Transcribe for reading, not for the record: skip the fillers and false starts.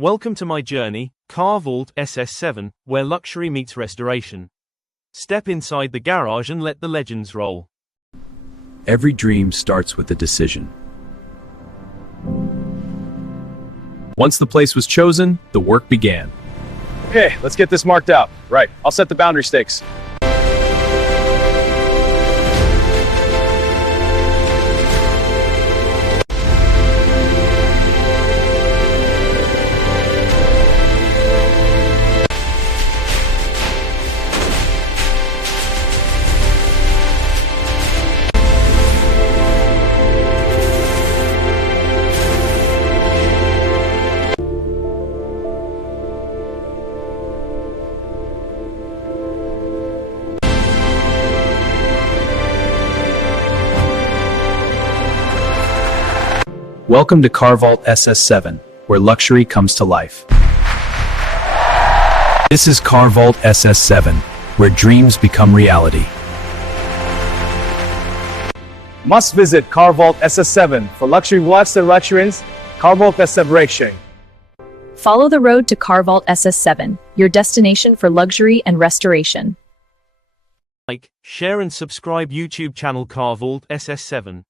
Welcome to my journey, Car Vault SS7, where luxury meets restoration. Step inside the garage and let the legends roll. Every dream starts with a decision. Once the place was chosen, the work began. Okay, let's get this marked out. Right, I'll set the boundary stakes. Welcome to Car Vault SS7, where luxury comes to life. This is Car Vault SS7, where dreams become reality. Must visit Car Vault SS7 for luxury lifestyle luxuries. Car Vault SS7. Follow the road to Car Vault SS7, your destination for luxury and restoration. Like, share and subscribe YouTube channel Car Vault SS7.